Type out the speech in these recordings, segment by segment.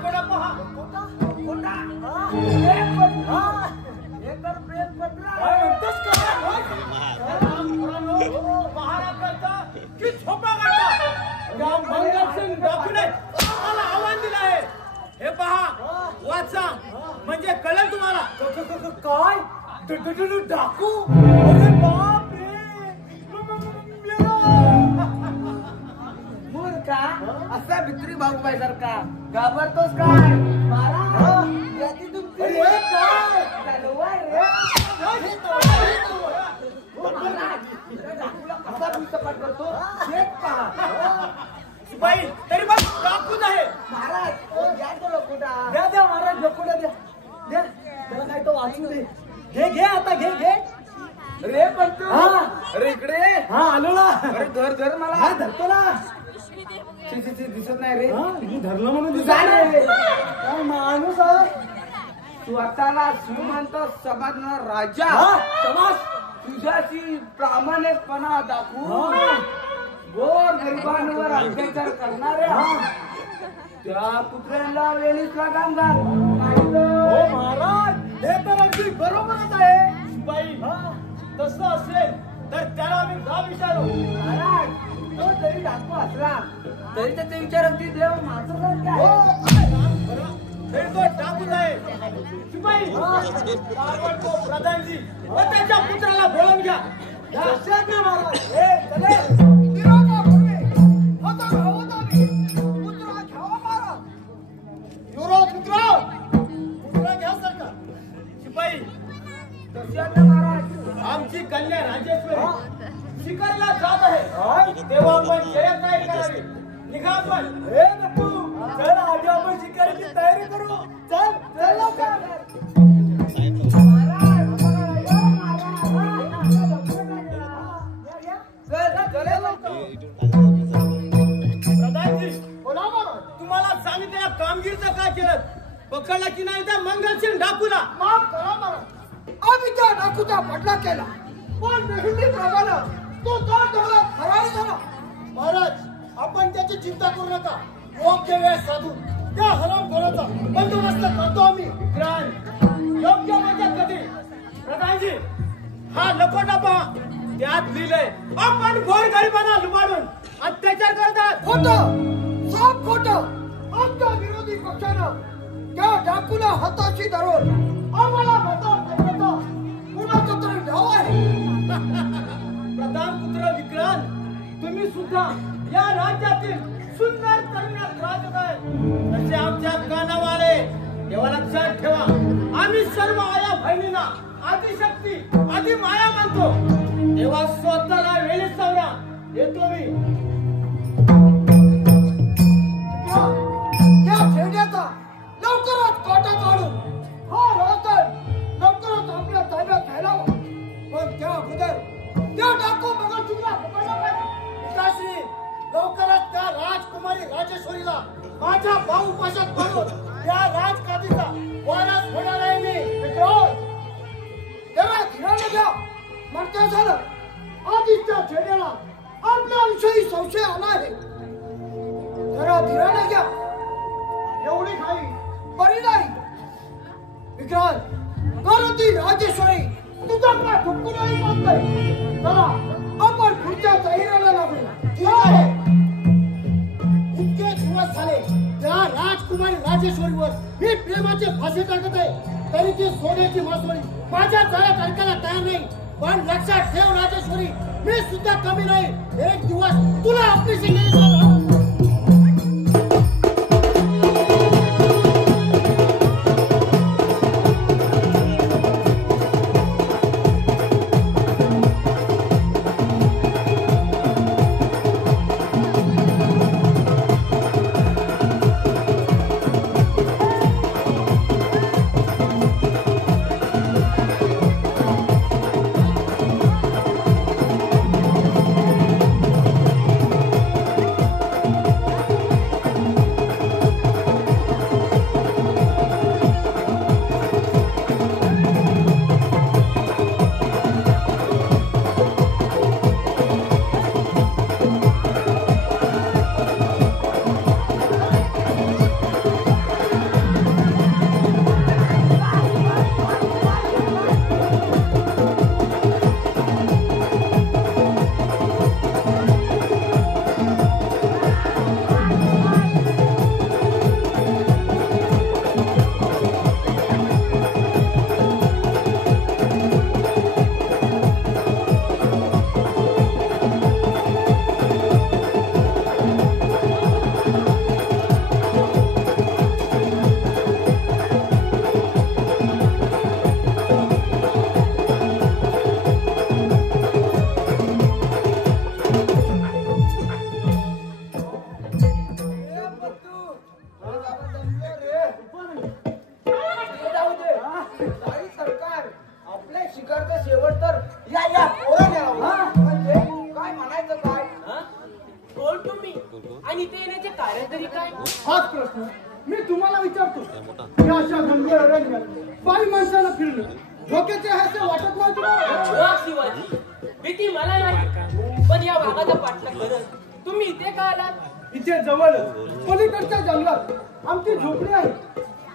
लकोडा पहा. कोणता एकतर प्रेम पत्र महाराष्ट्राचा की झोपा काढता या मंगलसिंग डाकूने मला आव्हान दिलं आहे. हे पहा वाचा म्हणजे कळेल तुम्हाला. काय डाकू अरे बाप रे मूर्खा असा भित्री भाऊ सारखा घाबरतोस काय मारा यादी तुमची काय तलवार रे कसा भूतपात करतो शेत पहा बाई तरी पण डाकूच आहे. महाराज द्या तो लोकोडा द्या महाराज लोकोडा द्या त्याला काय तो वाचू दे. घे आता घे रे पण अरे इकडे आलो ना. अरे धर मला धरतो ना. दिसत नाही रे धरलं म्हणून काय माणूस स्वतःला श्रीमंत समाजना राजा समाज तुझ्याशी प्रामाणिकपणा दाखवून गोर गरिबांवर अत्याचार करणाऱ्या त्या पुत्रांना वेळीच कामगार. हो महाराज हे तर अगदी बरोबरच आहे. बाई तसं असेल तर त्याला आम्ही का विचारू. महाराज तो जरी डाकू असला तरी त्याचे विचार अगदी देव मात्र तरी तो डाकूच आहे. शिपाई तो प्रधानजी व त्याच्या पुत्राला बोलवून घ्या. शिपाई आमची कन्या राजेश्वरी शिकारला जात आहे तेव्हा आपण शर्यत नाही करावी. निघा आपण. चल आधी आपण शिकारीची तयारी करू. चल लवकर. प्रधानजी बोला तुम्हाला सांगितलेल्या कामगिरीचं काय केलं. पकडला की नाही त्या मंगलसिंग डाकूला. माफ करा महाराज आम्ही त्या डाकूचा बदला केला पण नेहमीप्रमाणे तो फरार झाला. महाराज आपण त्याची चिंता करू नका. योग्य वेळ साधून त्या हरामखोराचा बंदोबस्त करतो आम्ही. योग्य म्हणजे कधी. प्रधानजी हा लकोटा पहा त्यात लिहिलंय आपण गोरगरिबांना लुबाडून अत्याचार करतात. खोटं साफ खोटं. आमच्या विरोधी पक्षानं त्या डाकूला हाताशी धरून आम्हाला कुणाचा तरी डाव आहे. प्रधानपुत्र विक्रांत तुम्ही सुद्धा या राज्यातील सुंदर तरुणात राजत आहे. तसे आमच्या कानावाले तेव्हा लक्षात ठेवा आम्ही सर्व आया बहिणींना आदिशक्ती आदि माया मानतो. तेव्हा स्वतःला वेळीच सावरा. येतो मी. या खेड्याचा लवकरच काटा काढून हा रतन लवकरच आपल्या ताब्यात घ्यायला हवा. पण त्या अगोदर त्या डाकू मंगलसिंगला पकडला पाहिजे. पिताश्री लवकरच त्या राजकुमारी राजेश्वरीला माझ्या बाहुपाशात पाडून त्या राजगादीचा वारस होणार आहे मी. जरा धीराने घ्या. म्हणत्या झालं आधीच्या खेड्याला आपल्याविषयी संशय आला आहे. जरा धीराने घ्या. एवढी खाई बरी नाही. विक्रांत कारण ती राजेश्वरी तुझ्याकडे ठुकूनही म्हणतोय. चला आपण पुढच्या तयारीला लागूया. इतके दिवस झाले त्या राजकुमारी राजेश्वरीवर मी प्रेमाचे फासे टाकत आहे तरी ती सोन्याची मासोळी माझ्या गळ्यात अडकायला तयार नाही. पण लक्षात ठेव राजेश्वरी मी सुद्धा कमी नाही. एक दिवस तुला आपली संगीत विचारतो या अशा घनघोर अरण्यात बाई माणसाला फिरणं धोक्याचे आहे ते वाटत नाही तुला? शिवाजी, भीती मला नाही, पण या वाघाचा पाठलाग करत तुम्ही इथे का आलात? इथे जवळ पलीकडच्या जंगलात आमची झोपडी आहे.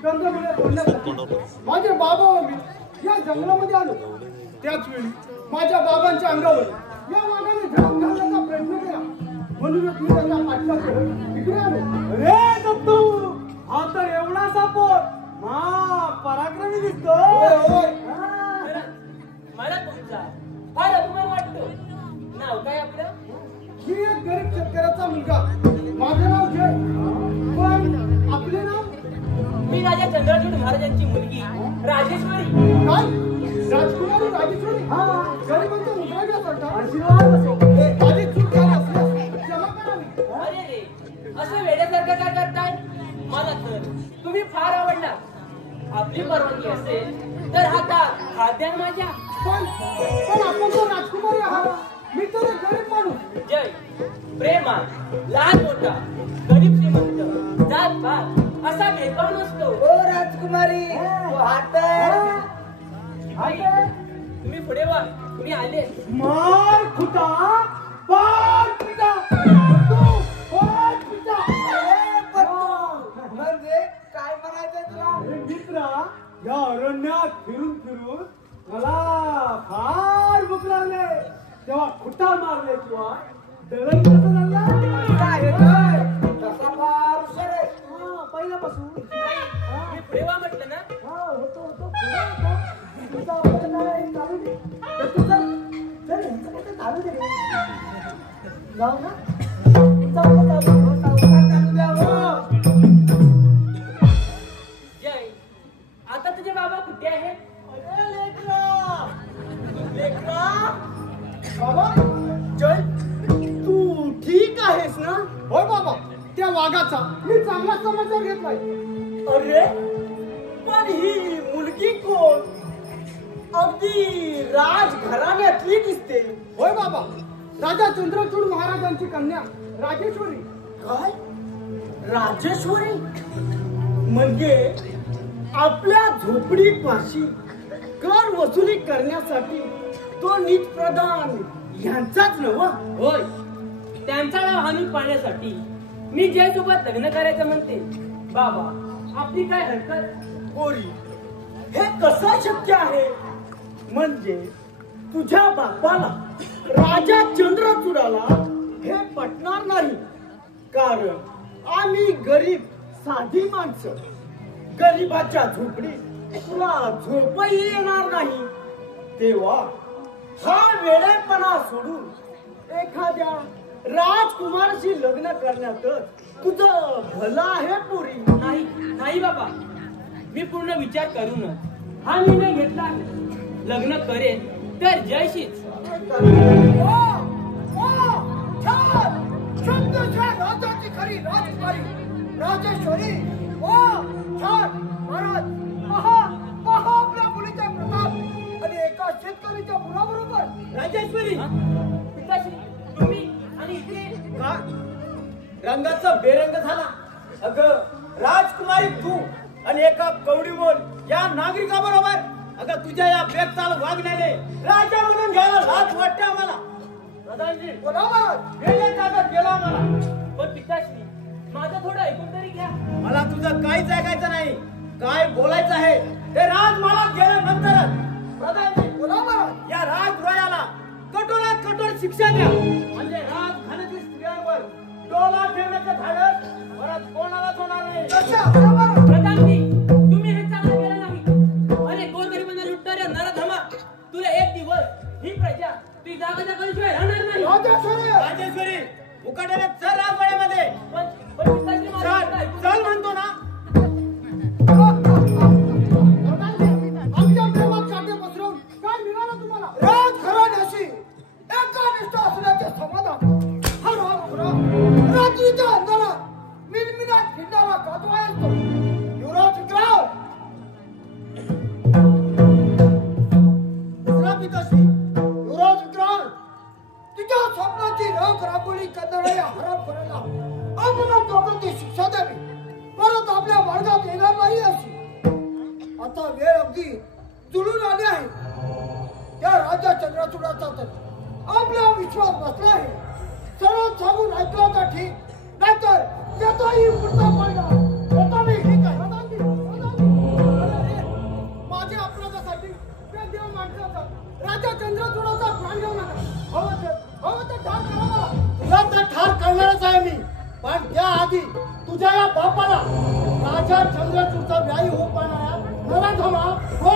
कंदमुळे तोडण्यासाठी माझे बाबा व मी या जंगलामध्ये आलो. त्याच वेळी माझ्या बाबांच्या अंगावर या वाघाने झडप घालण्याचा प्रयत्न केला, म्हणूनच मी त्याचा पाठलाग करत इकडे आलो. अरे दत्तू, हा तर एवढा सापोट पराक्रमी दिसतो. मला तुमचा फार अभिमान वाटतो. नाव काय आपलं? मी एक गरीब शेतकऱ्याचा मुलगा. माझं नाव जय. पण आपले नाव? मी राजा चंद्रचूड महाराजांची मुलगी राजेश्वरी. काय? राजकुमारी राजेश्वरी? गरिबांचा मुलगा करता. आशीर्वाद असो. माझी चूक झाली असल्यास क्षमा करावी. अरे रे, असं वेड्यासारखं काय करताय? मला तर तुम्ही फार आवडला. आपली परवानगी असेल तर हातात हात द्या माझ्या. पण आपण तो राजकुमारी आहात. मी तर एक गरीब माणूस. जय, प्रेमान लहान मोठा, गरीब श्रीमंत, जात भात असा भेदभाव नसतो. ओ राजकुमारी, तुम्ही पुढे वा, मी आले. मार खुटा पार पिटा म्हणजे काय म्हणायचंय तुला? मित्रा, या अरण्यात फिरून फिरून मला फार भूक लागले. तेव्हा खुटा मारले किंवा दळण कसं झालं? तसा फार हुशार आहे. पहिल्यापासून मी पुढे वा म्हटलं ना. होतो तुझा आपण नाही चालू दे. तर तू चल यांचं कसं चालू दे रे. जाऊ ना चालू द्या. जय, आता तुझे बाबा कुठे आहेत? बाबा जय, तू ठीक आहेस ना? होय बाबा, त्या वाघाचा मी चांगला समाचार घेतलाय. अरे पण ही मुलगी कोण? अगदी राजघराण्यातली दिसते. होय बाबा, राजा चंद्रचूड महाराजांची कन्या राजेश्वरी. काय? राजेश्वरी म्हणजे आपल्या झोपडीपाशी कर वसुली करण्यासाठी तो नीच प्रधान यांचाच नव्ह? होय, त्यांचा नाव हाणून पाडण्यासाठी मी जय सोबत लग्न करायचं म्हणते. बाबा, आपली काय हरकत? पोरी, हे कसं शक्य आहे? म्हणजे तुझ्या बापाला, राजा चंद्रचूडाला हे पटणार नाही. कारण आम्ही गरीब साधी माणसं. गरीबाच्या झोपडीत तुला झोपही येणार नाही. तेव्हा हा वेडेपणा सोडून एखाद्या राजकुमाराशी लग्न करण्यातच तुझं भलं आहे पोरी. नाही नाही बाबा, मी पूर्ण विचार करूनच हा निर्णय घेतला आहे. लग्न करेन तर जयशीच. राजाची खरी राजकुमारी राजेश्वरी. ओ छान महाराज, पहा आपल्या मुलीचा प्रताप आणि एका शेतकरीच्या मुलाबरोबर. राजेश्वरी, पिताश्री, तुम्ही आणि इथे का रंगाचा बेरंग झाला? अगं राजकुमारी तू आणि एका कवडीमोल या नागरिकाबरोबर, अगं तुझ्या या बेताल वागण्याने राजा म्हणून घ्यायला लाज वाटते आम्हाला. प्रधानजी, वेगळ्या जागात गेला मला. पण पिताश्री, माझं थोडं ऐकून तरी घ्या. मला तुझं काहीच ऐकायचं नाही. काय बोलायचं आहे ते राजमालात गेल्यानंतरच. प्रधानजी, या राजद्रोहाला कठोरात कठोर शिक्षा द्या. म्हणजे राजघराण्यातील स्त्रियांवर डोला ठेवण्याचं धाडस परत कोणालाच होणार नाही. प्रधानजी, तुम्ही हे चांगलं केलं नाही. अरे गोरगरिबांना लुटणाऱ्या नराधमा, तुला एक दिवस ही प्रजा तुझी जागा करूशिवाय राहणार नाही. राजेश्वरी, उकाट्याने चल राजवाड्यामध्ये. पण पिताश्री, माझं थोडं ऐकून चल म्हणतो ना. आमच्या प्रेमात काटे पसरवून काय मिळालं तुम्हाला? राजघराण्याशी एकनिष्ठ असण्याचे समाधान हा राजपुरा रात्रीच्या अंधारात मिनमिनात फिरणारा कातवा असतो. चंद्रचूडचा वेळ अगदी जुळून आली आहे. त्या राजा चंद्रचूडाचा तर आपला विश्वास बसला आहे. सर्व सांगून ऐकलं तर ठीक, नाहीतर त्याचाही पुढचा पडला त्याचा मी ठीक आहे. माझ्या अपराधासाठी त्या देव माणसाचा राजा चंद्रचूडाचा प्राण घेऊ नका. हवं तर ठार करा. तुला तर ठार करणारच आहे मी, पण त्याआधी तुझ्या या बापाला राजा चंद्रचूडचा व्यायी हो पाहणाऱ्या नराधमा हो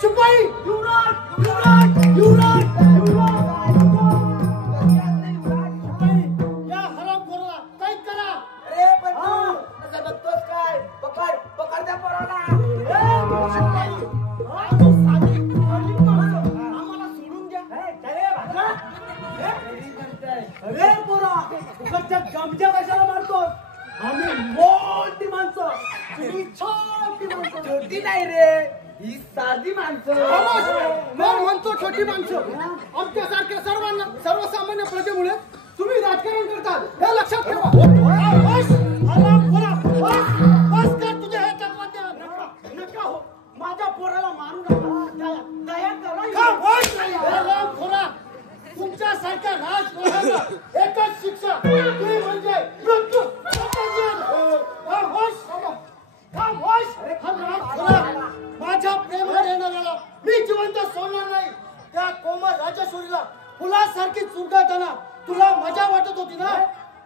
शिपाई युवराज युवराज युवराज या हरामखोराला काही करा. अरे पण तू कसं बघतोस काय? पकड पकड त्या पोराला. आम्हाला सोडून द्या. अरे पोरा उकडच्या गमजा कशाला मारतोस? आम्ही मोठी माणसं, तुम्ही छोटी माणसं. छोटी नाही रे, ही साधी माणसं. मग म्हणतो छोटी माणसं. आमच्यासारख्या सर्वांना सर्वसामान्य प्रजेमुळे तुम्ही राजकारण करतात हे लक्षात ठेवा. बस कर तुझे हे तत्वज्ञान. नका हो, माझ्या पोराला मारू नका. दया करा. तुमच्यासारख्या राजकारणाला एकच शिक्षा, ती म्हणजे मृत्यू. माझ्या प्रेमाने येणाऱ्याला मी जिवंत सोडणार नाही. त्या कोमल राजेश्वरीला फुलासारखी चुरगळताना तुला मजा वाटत होती ना?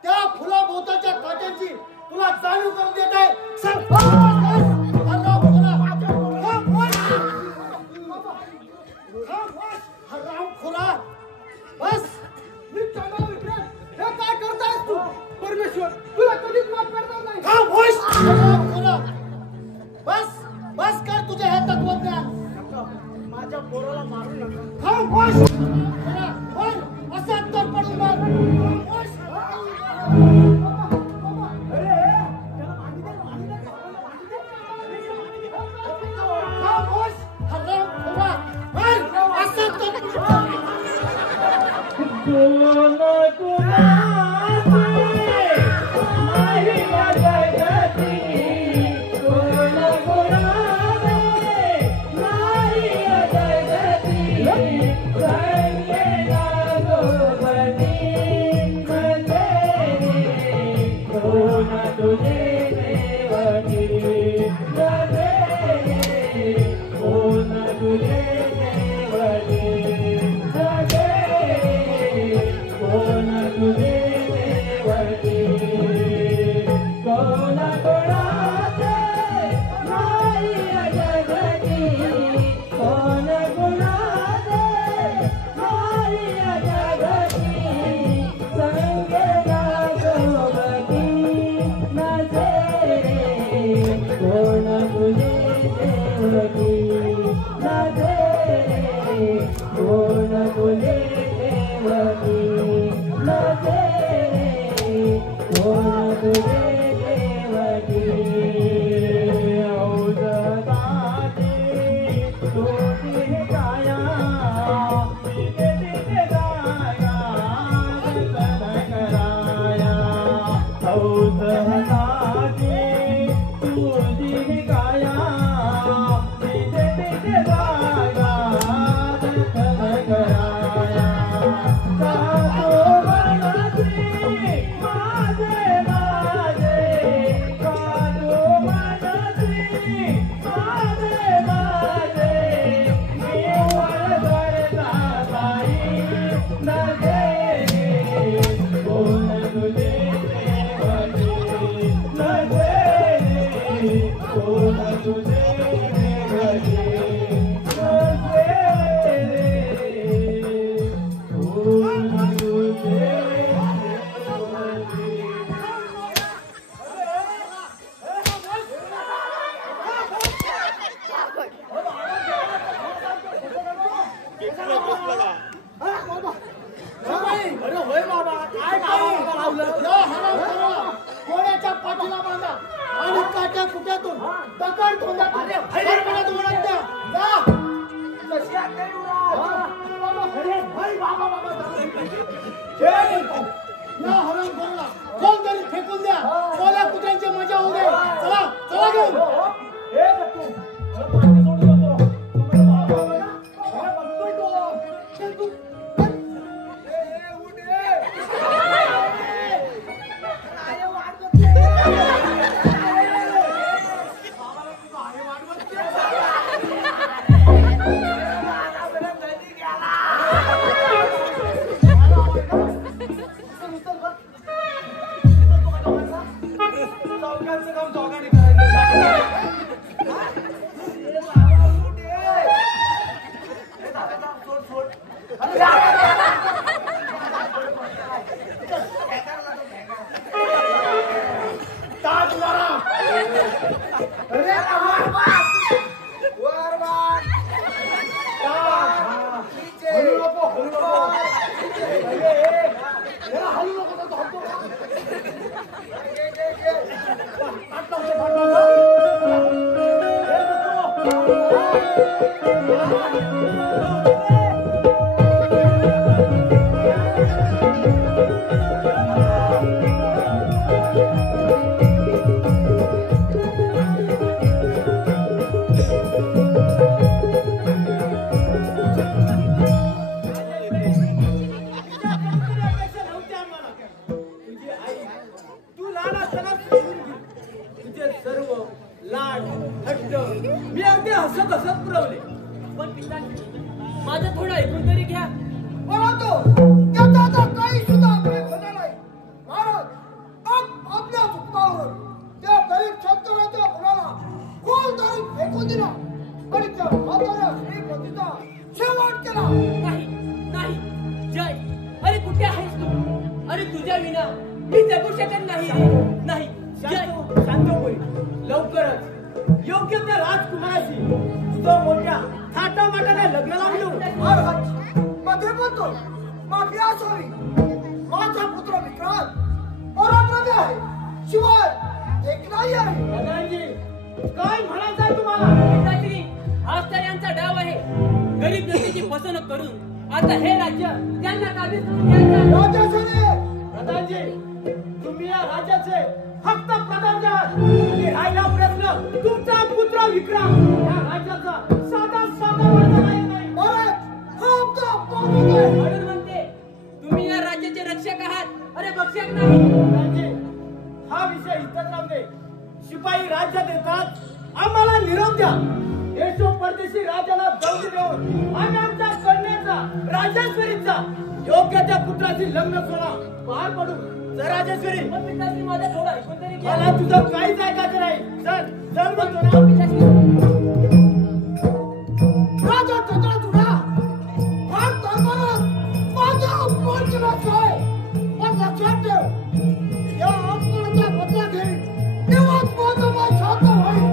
त्या फुलाभोवताच्या काट्यांची तुला जाणीव करून देत आहे. बस मी चांगला विचार. हे काय करतायस तू? परमेश्वर तुला कधीच माफ करणार नाही. बस बस कर तुझे हे तत्वज्ञान. माझ्या पोराला मारू नका. असं तर पडून कोण्याच्या पाठीला बांधा आणि काट्या कुट्यातून दगड तोंडात हरभऱ्यात ओढत द्या. या हराम करूला कोणतरी फेकून द्या. कोल्या कुत्र्यांची मजा होऊ दे. चला चला घेऊन. हे तू पाणी सोडू नको. तुम्ही भाव बघा. अरे बंदोय तो. चल तू. माझं थोडं ऐकून तरी घ्या. परंतु त्याचा काही सुद्धा उपयोग होणार नाही. महाराज आपल्या हुकमावर त्या गरीब शेतकऱ्याच्या मुलाला कोणतरी फेकून दिला आणि त्या म्हाताऱ्या श्रीपतीचा शेवट केला. नाही नाही जय, अरे कुठे आहेस तू? अरे तुझ्या विना मी जगू शकत नाही. नाही जय, शांत होई. लवकरच योग्य त्या राजकुमाराशी तुझं मोठ्या थाटामाटाने लग्न लावलो. महाराज मध्ये बोलतो माफी असावी. माझा पुत्र विक्रांत पराक्रमी आहे, शिवाय एकलाही आहे. दादाजी काय म्हणायचं आहे तुम्हाला? पिताश्री, हाच तर यांचा डाव आहे. गरीब जनतेची फसवणूक करून आता हे राज्य त्यांना ताब्यात करून द्यायचं. दादाजी तुम्ही या राज्याचे फक्त प्रधान आहात आणि राहिला प्रश्न तुमचा पुत्र विक्रम या राज्याचा साधा साधा नाही. म्हणून म्हणते तुम्ही या राज्याचे रक्षक आहात. अरे भक्षक नाही. हा विषय इथंच राहू दे. शिपाई राज्यात येतात, आम्हाला निरोप द्या. देशो परदेशी राजाला जाऊ देऊन आम्ही आमच्या कन्याचा राजेश्वरीचा योग्य त्या पुत्राची लग्न सोहळा पार पडू. राजेश्वरी पण पिताश्री, माझं थोडं ऐकून तरी घ्या. मला तुझं काहीच ऐकायचं नाही. चल चल म्हणतो ना. पिताश्री, राजा चंद्र तुला फार दरबारात माझा अपमान केला आहे. पण लक्षात ठेव, या अपमानाचा बदला घेईन तेव्हाच माझं मन शांत होईल.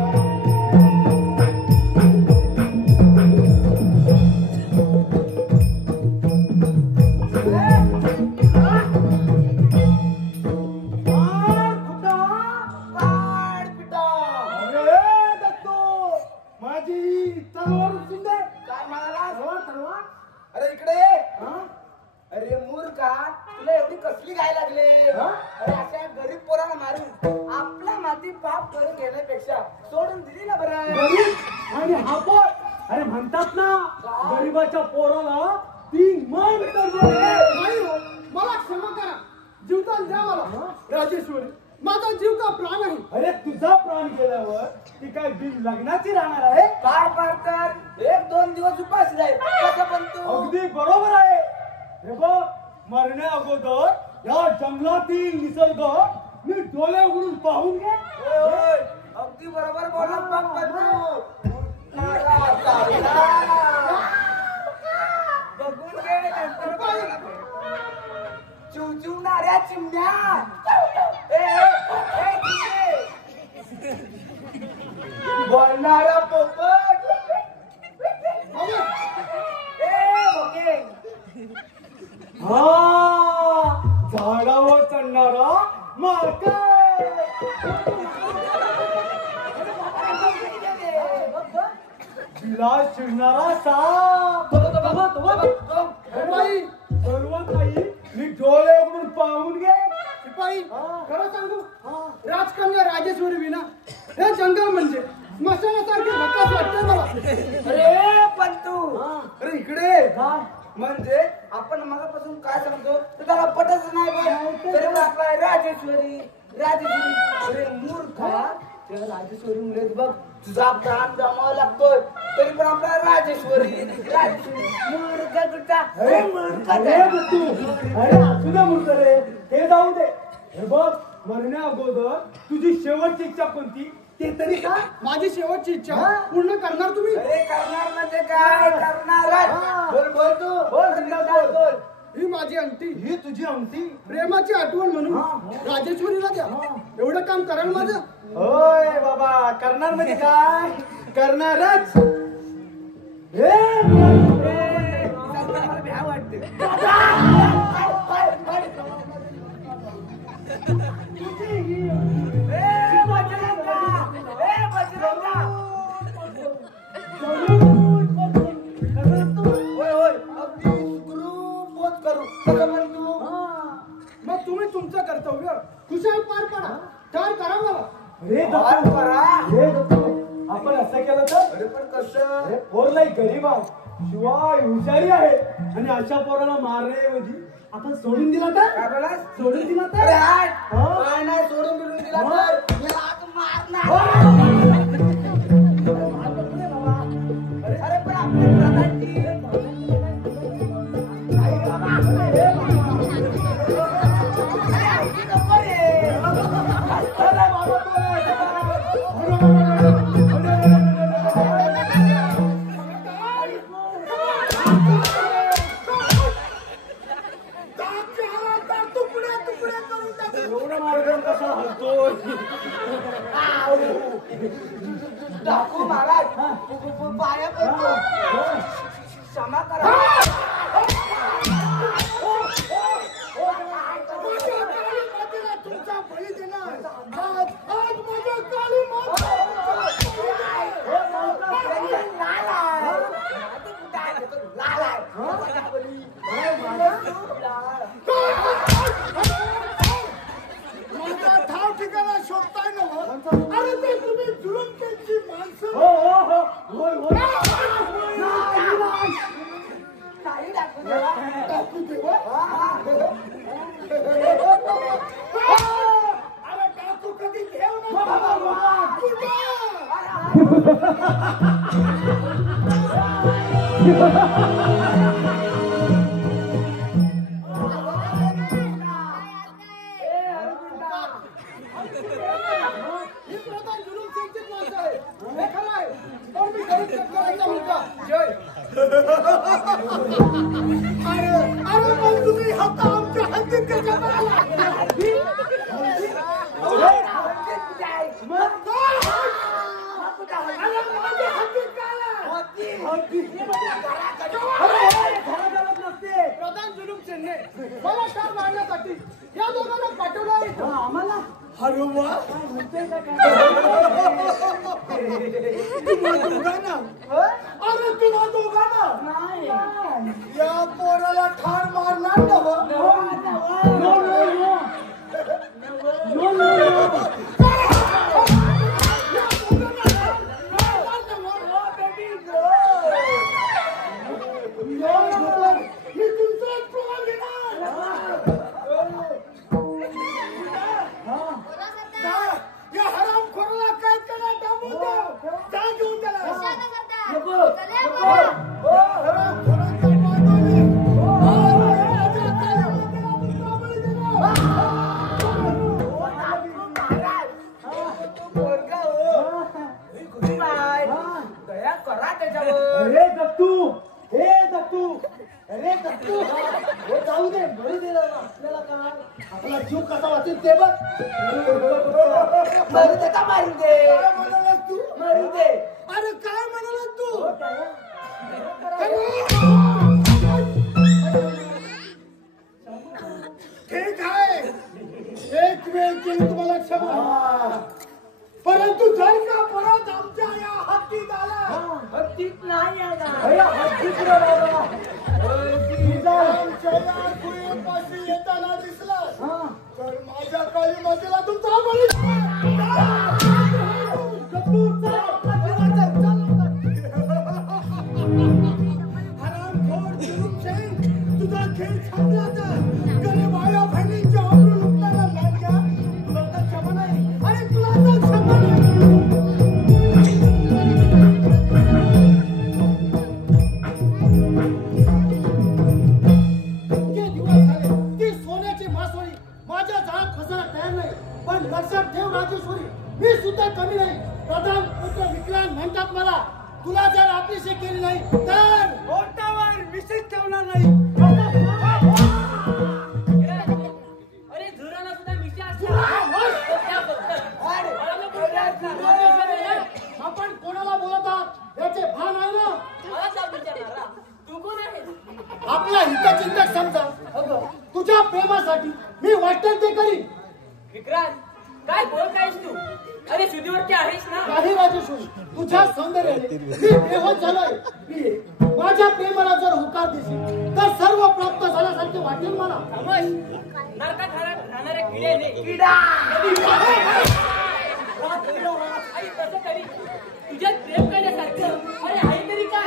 अरे इकडे. अरे मूर्खा, तुला एवढी कसली गाय लागले? अरे अशा गरीब पोराला मारून आपला माती पाप करून घेण्यापेक्षा सोडून दिली ना बरं. आणि आपण अरे म्हणतात ना, गरीबाच्या पोराला 3 मान नाही हो. मला क्षमा करा, जीवदान द्या मला. राजेश्वरी, माझा जीव का प्राण आहे. अरे तुझा प्राण गेल्यावर ती काय बिन लग्नाची राहणार आहे? फार तर 1-2 दिवस उपास जाईल. कसं पण तू अगदी बरोबर आहे. हे बघ, मरण्या अगोदर या जंगलातील निसर्ग मी डोळे उघडून पाहून घे. अगदी बरोबर बोलला बघून घे. चिवचिवणाऱ्या चिमण्या, बोलणारा पोपट, झाडावर चढणारा माकड, बिलात शिरणारा साप, सर्व काही म्हणजे आपण मगापासून काय सांगतो तर त्याला पटच नाही बघ. तरी पण आपला राजेश्वरी अरे मूर्खा त्या राजेश्वरी मुले बघ तुझा प्राण जमावा लागतोय तरी पण आपला राजेश्वरी मूर्ख कुठचा अरे असू द्या मूर्ख रे, हे जाऊ दे. हे बघ, मरण्या अगोदर तुझी शेवटची इच्छा कोणती ते तरी का? माझी शेवटची इच्छा पूर्ण करणार तुम्ही? अरे करणार म्हणजे काय करणार? बोल बोल तू बोल. ही माझी अंगठी, ही तुझी अंगठी, प्रेमाची आठवण म्हणून राजेश्वरीला द्या. एवढं काम कराल माझं? होय बाबा, करणार म्हणजे काय? करणारच. मला भ्या वाटते. मग तुम्ही तुमचं कर्तव्य कुशल पार पडा. तर करा मला. आपण असं केलं तर? अरे पण कसं? पोरला गरीब आहे, शिवाय हुशारी आहे, आणि अशा पोराला मारण्याऐवजी आपण सोडून दिला तर? काय बोला? सोडून दिला तर? काय नाही सोडून बिडून दिला तर याला आता मारणार. अरे पण आपल्या प्रधानची डाकू महाराज पाया पडतो क्षमा करा. तुमचा बळी देणार आज माझ्या काळी माझा ठाव ठिकाणा शोधताय ना? अरे ते तुम्ही जुलूम त्यांची माणसं. टाकू देवा. अरे टाकू कधी देव अरे मग तुम्ही आता आमच्या हद्दीत कशा प्रधान जुलूम सेनने मला ठार मारण्यासाठी या दोघांना पाठवलं आहे. आम्हाला अरे वा, अरे तुला दोघांना या पोराला ठार मारणार या हराम खोराला काय करा दाबून द्या. जा घेऊन त्याला. हराम खोरांचा पाठवले. दया करा त्याच्यावर. अरे दत्तू, हे जाऊ दे, बळी दिला आपल्याला काय? आपला जीव कसा वाचेल ते बघ. मरू दे का मारू दे? काय म्हणालास तू? मरू दे. अरे काय म्हणालास तू? ठीक आहे, एक वेळ केली तुम्हाला क्षमा, परंतु जर का परत आमच्या या हद्दीत आला, हद्दीत नाही आला. आमच्या या गुहेपाशी येताना दिसला तर माझ्या काळी मातेला तुमचा बळी. हरामखोर जुलूम सेन शपथ मला तुला जर आपलीशी केली नाही तर ओटावर विशेष ठेवणार नाही. अरे झुराला सुद्धा मिशा आपण कोणाला बोलत आहात याचे भान आहे ना. मला जाऊ विचारणारा तू कोण आहे? आपला हितचिंतक समजा. तुझ्या प्रेमासाठी मी वाटेल ते करीन. विक्रांत काय बोलत आहेस तू? अरे सुधीवरती आहेस ना? काही राजेश्वरी तुझ्या सौंदर्याने मी बेहोश झालोय. माझ्या प्रेमाला जर होकार देशील तर सर्व प्राप्त झाल्यासारखे वाटेल मला. समज नरकात राहणाऱ्या किड्याने आई तसं तरी तुझ्यात प्रेम करण्यासारखं अरे आहे तरी काय?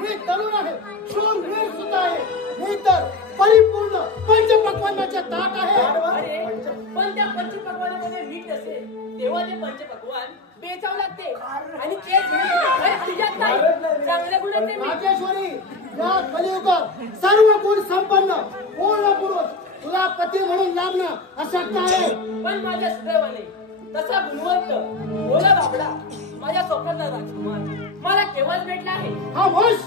मी तरुण आहे, शूरवीर सुद्धा आहे. मी तर परिपूर्ण पंचपक्वान्नाचे ताट आहे. अरे पण त्या पंचपक्वानामध्ये मीठ असेल तेव्हा ते पंचपक्वान बेचाव लागते आणि तेच तुझ्यात नाही चांगल्या गुणाचे मीठ. राजेश्वरी या कलियुगात सर्व गुण संपन्न पूर्ण पुरुष तुला पती म्हणून लाभणं अशक्य आहे. पण माझ्या सुदैवाने तसा गुणवंत भोला बाबडा माझ्या स्वप्नातला राजकुमार मला केव्हाच भेटला आहे. हा वंश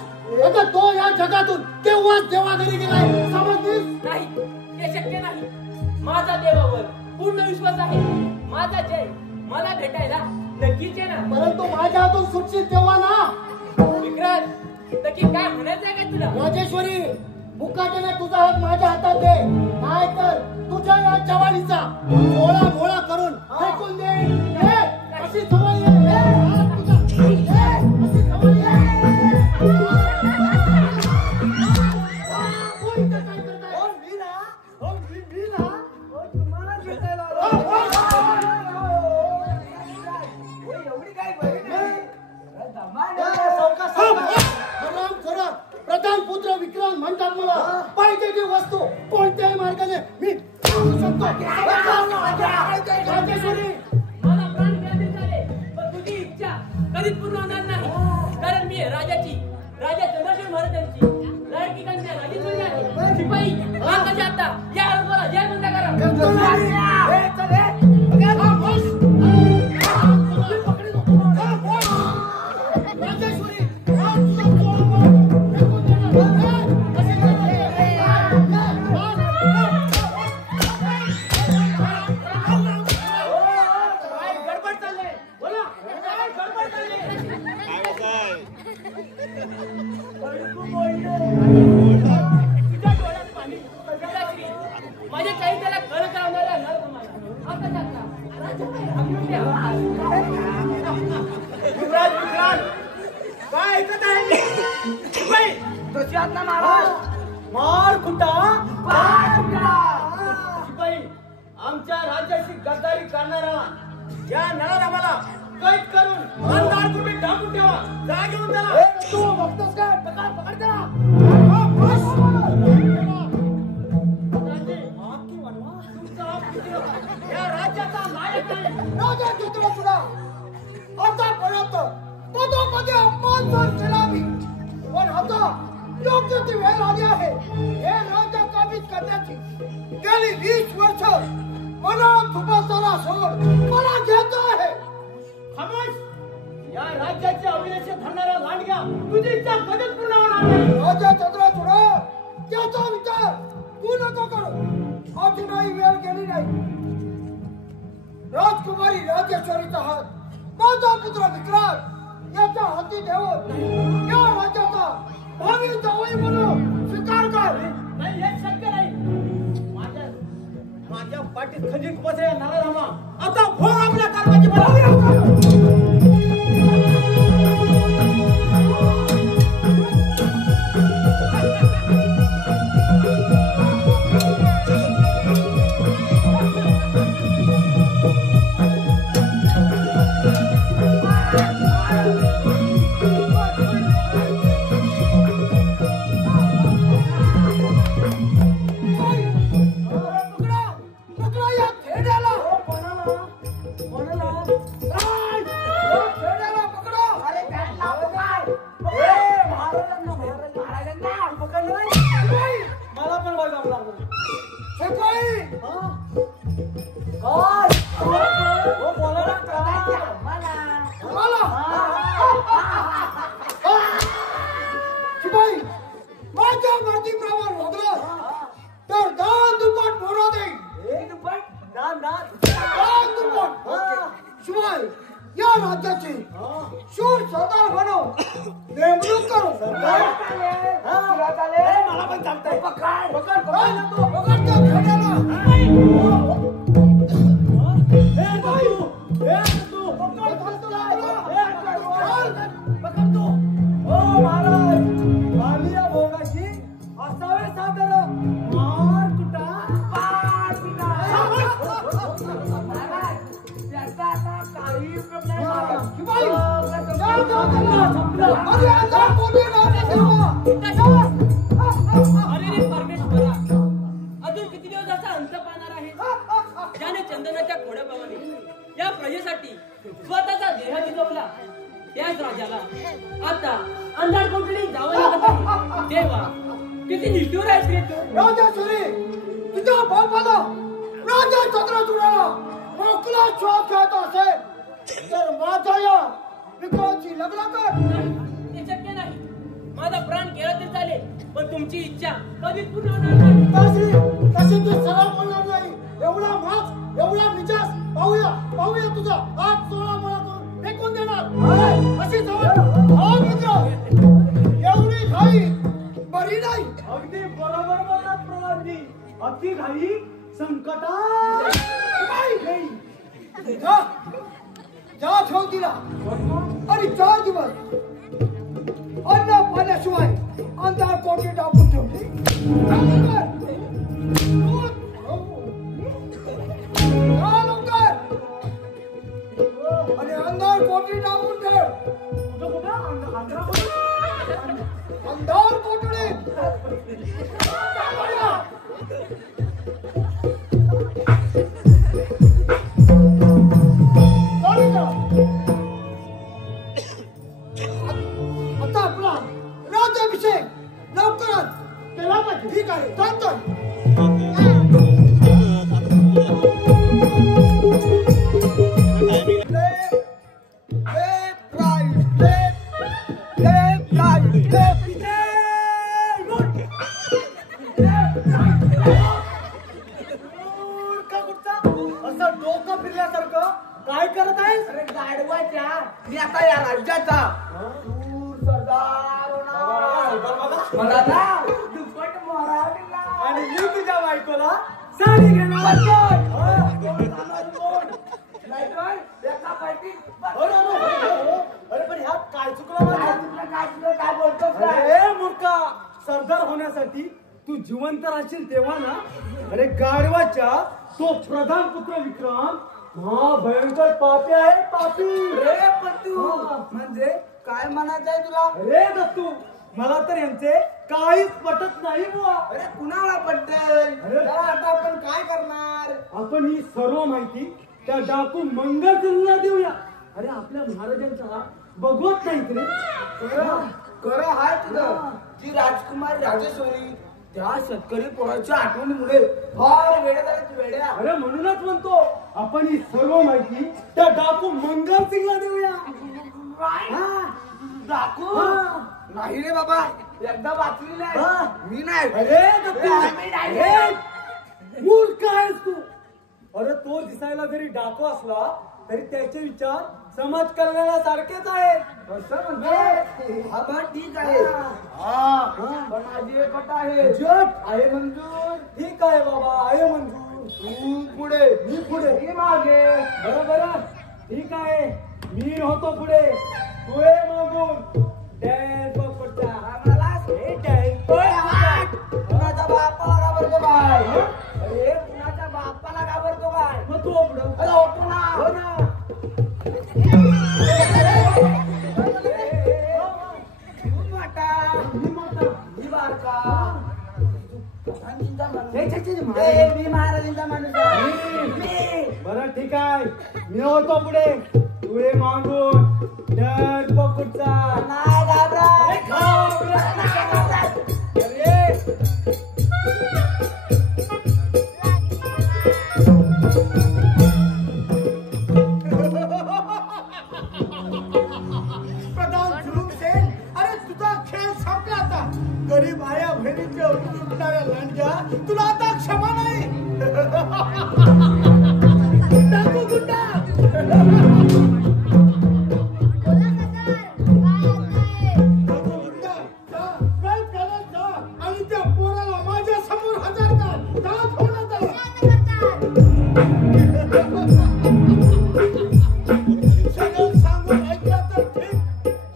आता तो या जगातून तेव्हाच देवाघरी गेलाय. समजलीस? नाही ते शक्य नाही. माझा देवावर पूर्ण विश्वास आहे. माझा जय मला भेटायला नक्कीच येणार. परंतु माझ्या हातून सुटशील तेव्हा ना. विक्रांत नक्की काय म्हणायचं आहे का तुला? राजेश्वरी मुकाट्याने तुझा हात माझ्या हातात दे, नाहीतर तुझ्या या जवानीचा मोळा मोळा करून फेकून दे. अशी सवय प्रधान पुत्र विक्रांत म्हणतात. मला पाहिजे ती वस्तू कोणत्याही मार्गाने मी आणू शकतो. राजेश्वरी मला प्राण द्यायचे झाले पण तुझी इच्छा कधीच पूर्ण होणार नाही. कारण मी राजाची राजा चंद्रशेखर महाराजांची लाडकी कन्या राजेश्वरी आहे. शिपाई मार्गाच्या आता या मला जय म्हणता करा. माझ्या काही त्याला कळ करावणाऱ्या काय ऐकत आहे? मार कुठा शिपाई आमच्या राज्याची गद्दारी करणारा या नळारामाला कैद करून अंधार कुठे ढाकून ठेवा. जा घेऊन त्याला. तू बघतोस काय? पकड त्याला. या राज्याचा नायक आहे. राजा चित्र तुला आतापर्यंत कधी अपमान सहन केला मी, पण आता योग्य ती वेळ आली आहे हे राज्य काबीज करण्याची. गेली 20 वर्ष मला तुपासाला सोड मला घेत आहे. खामोश. या राज्याचे अभिनेते धरणारा लांडग्या तुझी इच्छा कधीच पूर्ण होणार नाही. राजा चंद्र तुला त्याचा विचार तू नको करू. अजूनही वेळ गेली नाही. राजकुमारी राजेश्वरीचा हात माझा पुत्र विक्रांत याच्या हाती ठेवून या राज्याचा भावी जावई म्हणून स्वीकार कर. नाही हे शक्य नाही. माझ्या पाठीत खंजीर बसे नळारामा. आता भोग आपल्या कर्माची मला. पतीप्रमाणे वागलास तर दान दुप्पट मोरा देईल. दान दुप्पट. शिवाय या राज्याची शूर सरदार बनव नेमणूक करू. मला पण चालतंय. असावे सादर मार कुठा काही अरे परमेश्वरा, अजून किती दिवस असा अंत पाहणार आहे ज्याने चंदनाच्या घोड्याप्रमाणे या प्रजेसाठी स्वतःचा देह दिजवला. त्याच राजाला आता अंधार कोठडी जावं लागत आहे. देवा, किती निष्ठुर आहेस रे तू. राजेश्वरी, तुझ्या बापाला राजा चंद्रचूडाला मोकळा शोक घेत असेल तर माझ्या या विक्रांतची लग्न कर. ते शक्य नाही. माझा प्राण गेला तरी चालेल, पण तुमची इच्छा कधीच पूर्ण होणार नाही. तशी तू सरळ बोलणार नाही. एवढा माच, एवढा मिजाज. पाहूया तुझा हात 16 मुळा करून फेकून देणार अशी सवय. हा मित्र, एवढी घाई बरी नाही. अगदी बरोबर बोललात प्रधानजी. अति घाई संकटात जा ठेव तिला आणि 4 दिवस अन्न पाण्याशिवाय अंधार कोठे टाकून ठेवते. आणि अंधार कोठे टाकून ठेव. अंधार कोठडे आता आपला राज्याभिषेक लवकरच केला पाहिजे. ठीक आहे, चालतोय. असं डोकं फिरल्यासारखं काय करत आहेस? अरे गाढवाच्या मी आता या राज्याचा सरदार मला ना दुप्पट मोहरा दिला. आणि मी तुझ्या बायकोला साडी घेणार. एका पार्टीत अरे पण ह्यात काय चुकलं माझं? काय बोलतोस काय? अरे मूर्खा, सरदार होण्यासाठी तू जिवंत राहशील तेव्हा ना. अरे गाढवाच्या तो प्रधान पुत्र विक्रम हा भयंकर पापी आहे. पापी रे पत्तू, म्हणजे काय म्हणायचं आहे तुला? अरे दत्तू, मला तर यांचे काहीच पटत नाही बुवा. अरे कुणाला पटतंय? अरे आता आपण काय करणार? आपण ही सर्व माहिती त्या डाकू मंगलसिंहला देऊया. अरे आपल्या महाराजांचा बघवत नाहीत रे. खरं हाय तुझं. जी राजकुमार राजेश्वरी त्या शेतकरी पोराच्या आठवणीमुळे फार वेड्या झाल्यात वेड्या. अरे म्हणूनच म्हणतो आपण ही सर्व माहिती त्या डाकू मंगलसिंहला देऊया. डाकू नाही रे बाबा, एकदा वाचलेलं आहे मी. नाही अरे आम्ही नाही. मूर्ख आहेस तू. अरे तो दिसायला जरी डाकू असला तरी त्याचे विचार समाज कल्याणासारखेच आहेत. असं म्हणतोय. हा बा ठीक आहे. पण माझी एक अट आहे. जट आहे मंजूर? ठीक आहे बाबा, आहे मंजूर. तू पुढे, मी पुढे. मी मागे. बरोबर ठीक आहे. मी होतो पुढे, तू ये मागून. कुणाच्या बापाला घाबरतो काय? अरे कुणाच्या बापाला घाबरतो काय? मग तू पुढं. अरे होतो ना. हो ना. मी बारका. मी महाराजांचा माणूस आहे. बरं ठीक आहे, मी होतो पुढे, तू ये मागून. डर पकडचा नाही घाबरा. प्रधान सुरू सेन, अरे तुझा खेळ संपला आता. गरीब आया बहिणीचे कुठणाऱ्या लांडग्या तुला आता क्षमा नाही. टाकू गुंडा आणि त्या पोराला माझ्या समोर हजर कर. सगळं सांगून ऐकलं तर ठीक,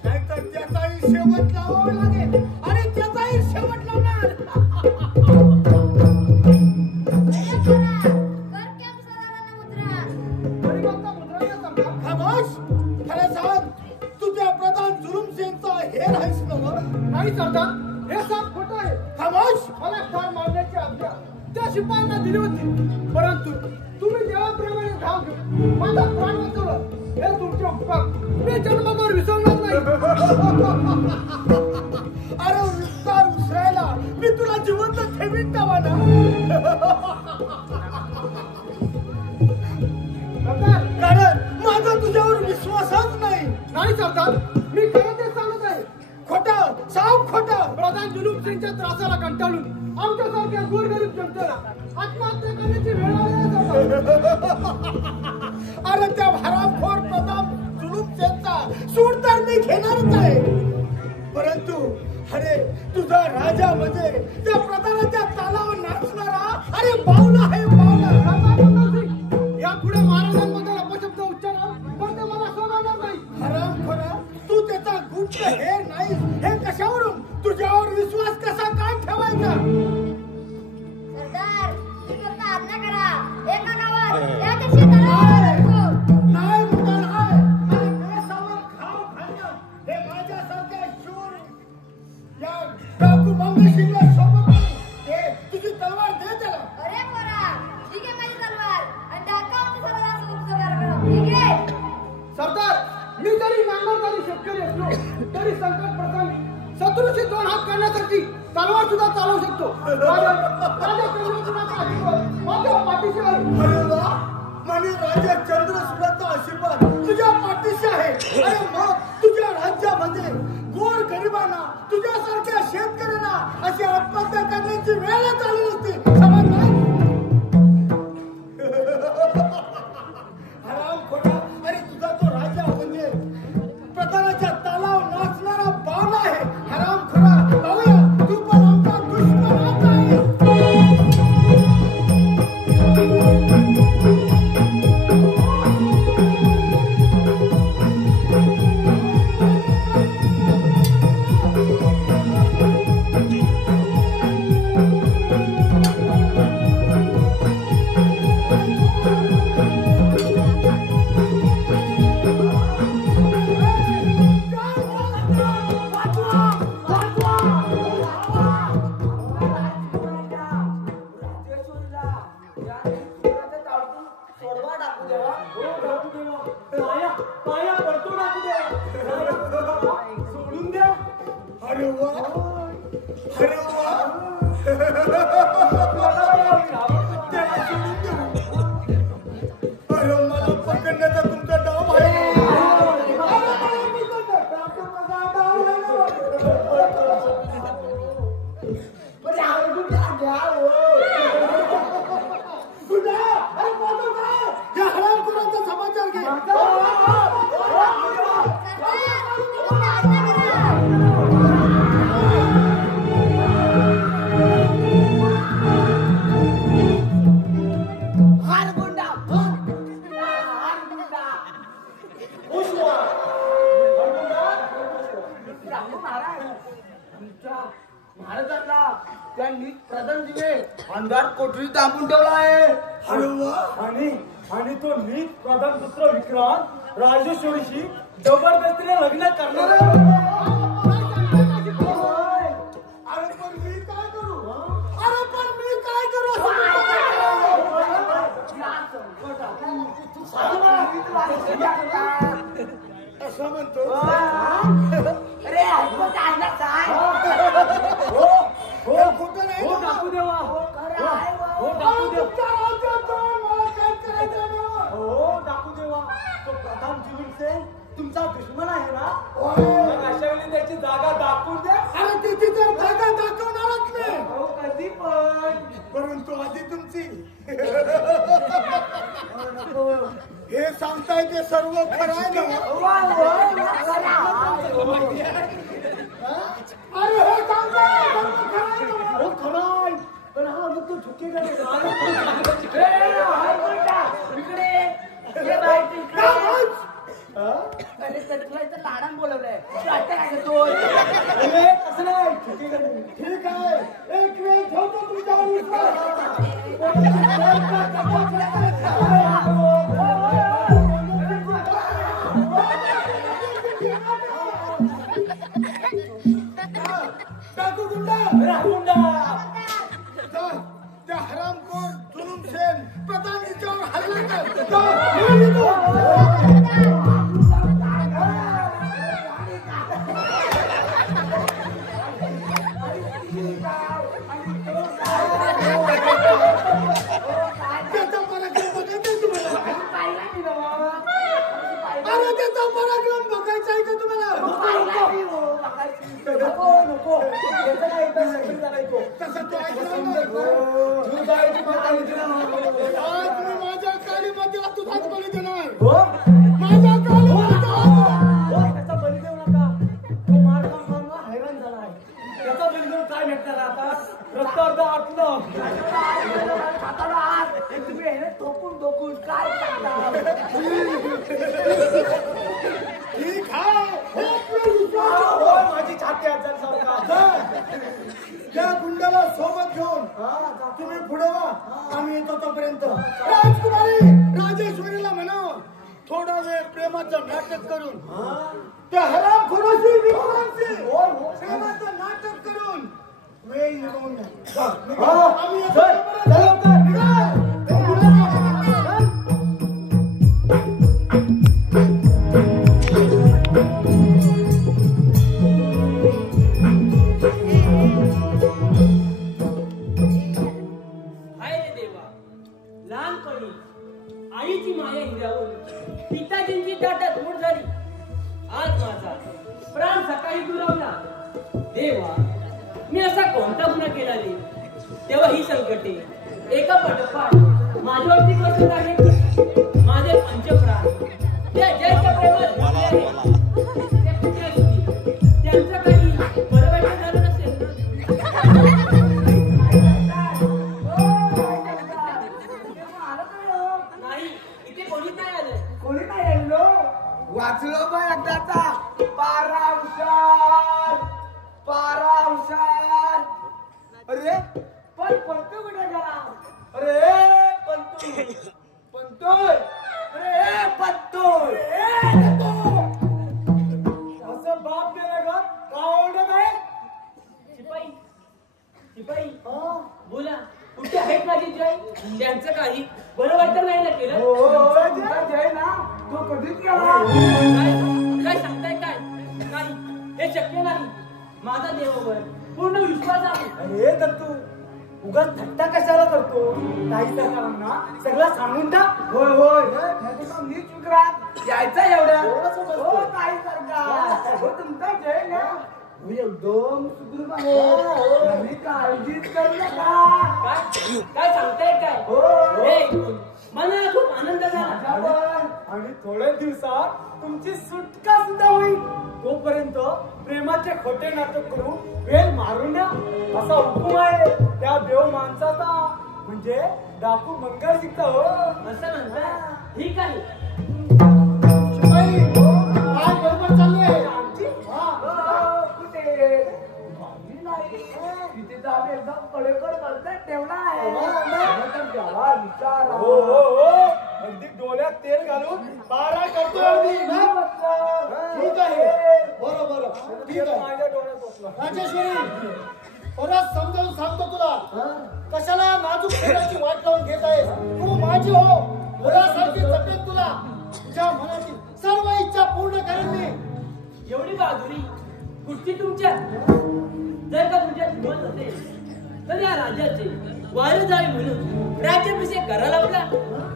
नाहीतर त्याचाही शेवट लावावा लागेल आणि त्याचाही शेवट लावणार. खामोश. खरं सांग, तू त्या प्रधान जुलूम सिंगचा हेर आहेस ना? नाही सरदार, हे सब खोटं आहे. खामोश. मला ठार मारण्याची आज्ञा त्या शिपायांना दिली होती, परंतु तुम्ही देवाप्रमाणे धाव घेऊन माझा प्राण वाचवला. हे तुमचे उपकार मी जन्मभर विसरणार नाही. अरे विस्तार उसरायला मी तुला जिवंत ठेवीन टावाना. कारण माझा तुझ्यावर विश्वासच नाही. नाही सरदार, मी खरं ते सांगत आहे. खोटं, साफ खोटं. प्रधान जुलूम सिंगच्या त्रासाला कंटाळून आमच्यासारख्या गोरगरीब जनतेला आत्महत्या करण्याची वेळ आली आहे. अरे त्या हरामखोर प्रधान जुलूम सिंगचा सूड तर मी घेणारच आहे, परंतु अरे तुझा राजा म्हणजे त्या प्रधानाच्या तालावर नाचणारा अरे बावला आहे, बावला. यापुढे महाराजांबद्दल अपशब्द उच्चारा पण ते मला सोडवणार नाही. हरामखोरा, तू त्याचा गुप्त हेर नाही हे कशावरून? तुझ्यावर विश्वास कसा काय ठेवायचा? सरदार, तुम्ही फक्त आज्ञा करा. एका गावात या दिवशी तलावावर असतो. नाही मुद्दा नाही. आणि बेसावध खाऊ खाणं हे माझ्यासारख्या शूर या डाकू मंगेशीला सोबत नाही. हे तुझी तलवार दे त्याला. अरे पोरा, ठीक आहे माझी तलवार आणि डाकावरती सरदाराचा उपचार करा. ठीक आहे सरदार, मी जरी नांगरणारी शेतकरी असलो तरी संकट प्रसंगी शत्रूशी दोन हात करण्यासाठी तलवार सुद्धा चालवू शकतो. माझ्या पाठीशी आहे. अरे वा, म्हणजे राजा चंद्रसूडाचा आशीर्वाद तुझ्या पाठीशी आहे. अरे मग तुझ्या राज्यामध्ये गोर गरिबांना तुझ्यासारख्या शेतकऱ्यांना अशी आत्महत्या करण्याची वेळच आली नसती. समजला? हरामखोरा, अरे तुझा तो राजा म्हणजे प्रधानाच्या तालावर नाचणारा बावला आहे. हरामखोरा, बावया, तू पण आमचा दुश्मनच आहे. सोडून द्या. अरे वा, अरे वा. अरे मला पकडण्याचा तुमचा डाव आहे. हरामखोरांचा समाचार घे. महाराजांना त्यांनी प्रधान दिले अंधार कोठडीत दाबून ठेवला आहे. आणि तो नीत प्रधानपुत्र विक्रांत राजेश्वरीशी जबरदस्तीने लग्न करणार. अरे पण मी काय करू? अरे पण मी काय करू? असं म्हणतो. अरे खोटं नाही. हो टाकू देवा. हो टाकू देवा. हो टाकू देवा. तो प्रधान जुलूम सिंग तुमचा दुश्मन आहे ना होय. अशा वेळी त्याची जागा दाखवून द्या. अरे तिथे तर जागा दाखवणारच मी. हो कधी पण परंतु आधी तुमची नको. हे सांगताय ते सर्व खरं आहे ना? वा, वा, वा. अरे हे सांगताय सर्व खरं आहे ना? हो खरं आहे. पण हा मग तो झुकेगा नाही. अरे तर तुला इथं लाडान बोलवलंय तू आता काय करतोय? अरे, असं नाही झुकेगा नाही. ठीक आहे एक वेळ ठेवतो तुमच्यावर विश्वास. टाकू गुंडा राहुंडा. त्या हरामखोर जुलूम सेन प्रधानजीच्यावर हल्ला कर. त्याचा पराक्रम बघायचा तुम्हाला? अरे त्याचा पराक्रम बघायचा आहे का तुम्हाला? नको नको त्याचं काय एकदम सेकंड करायचो. तसं तो ऐकलं नाही. तू जायची माता विचारा. आज मी माझ्या कालीमध्ये तुझाच बली देणार. हो माझ्या कालीमध्ये त्याचा बली देऊ नका. तो मार खाऊन हैराण झाला आहे. त्याचा बली देऊन काय भेटणार आता? रस्त्यावर आटलं. हाताला हात एक तुम्ही आहे ना टोकून काय करता? ठीक आहे हे आपलं विश्वास. हो, माझी छाती आजार सारखा. त्या गुंडाला सोबत घेऊन तुम्ही पुढे वा. आम्ही येतो तोपर्यंत राजकुमारी राजेश्वरीला म्हणा थोडा वेळ प्रेमाचं नाटक करून त्या हरामखोराची विक्रांतची प्रेमाचं नाटक करून वेळ निघून द्या. आम्ही येतो तोपर्यंत. हाय रे देवा, लहानपणी आईची माया हिरावून पिताजींची ताटात मूड झाली. आज माझा प्राण सकाळी दुरावला. देवा, मी असा कोणता गुन्हा केला रे? तेव्हा ही संकटे एका पाठोपाठ माझ्यावरती बसत आहे. माझे पंचप्राण त्या ज्यांच्या प्रेमात गुंतले आहेत, ते कुठे असतील? त्यांचं काही बरं वाईट झालं नसेल ना? नाही, इथे कोणीच नाही आलं. कोणी नाही आणलो वाचलो बा एकदाचा. पारा हुशार. अरे पण पंतू कुठे गेला? अरे पंतोय. अरे पंतू असं बाप गेला का? का ओरडत आहे? शिपाई बोला, कुठे आहेत माझी जय? त्यांचं काही बरं वाटत नाही ना केलं? तुझा जय ना तो कधीच गेला. काय सांगताय? काय नाही, हे शक्य नाही. माझा देवावर पूर्ण विश्वास आहे. अरे तर तू उगाच थट्टा कशाला करतो? काही सरकारांना सगळं सांगून टाक. होय मीच विक्रांत यायचा एवढ्या. हो काय सरकार हो तुमचा जय ना मी एकदम सुदृढ आहे. मी काळजीच करू नका. काय सांगताय? काय हो. हे मला खूप आनंद झाला. आणि थोड्या दिवसात तुमची सुटका सुद्धा होईल. तोपर्यंत प्रेमाचे खोटे नाटक करून वेळ मारून द्या असा हुकूम आहे त्या देव माणसाचा, म्हणजे डाकू मंगळसिंगचा. हो असं म्हणताय? ठीक आहे. शिपाई, काय बरोबर चालली आहे? कुठे तिथे जाऊन एकदम कडेकड करतात तेवढा आहे. त्याला विचार हो हो हो, अगदी डोळ्यात तेल घालून पारा करतो अगदी ना. ठीक आहे बरोबर ठीक आहे. माझ्या डोळ्यात बसला. राजेश्वरी परत समजावून सांगतो तुला, कशाला नाजूक शरीराची वाट लावून घेत आहेस? तू माझी हो, मुलासारखी जपेन तुला. तुझ्या मनातील सर्व इच्छा पूर्ण करेन मी. एवढी बहादुरी कुठची तुमच्या? जर का तुमच्या हिंमत असेल तर या राजाचे वारं जावे म्हणून राज्याभिषेक करायला आपला